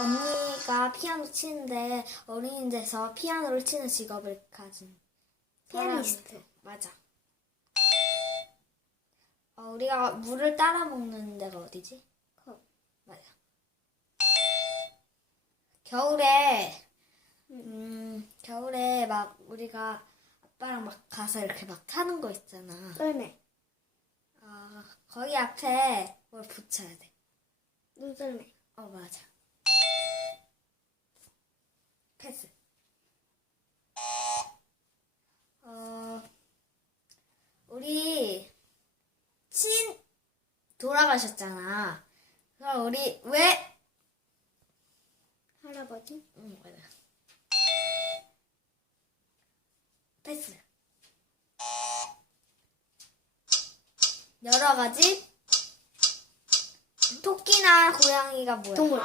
언니가 피아노 치는데 어린이 돼서 피아노를 치는 직업을 가진 피아니스트. 맞아. 어, 우리가 물을 따라 먹는 데가 어디지? 컵. 맞아. 겨울에 음 겨울에 막 우리가 아빠랑 막 가서 이렇게 막 타는 거 있잖아. 썰매. 아 거기 앞에 뭘 붙여야 돼. 눈썰매. 어 맞아. 패스. 어 우리 친 돌아가셨잖아. 그럼 우리 왜? 할아버지. 응 맞아. 패스. 여러 가지 토끼나 고양이가 뭐야? 동물.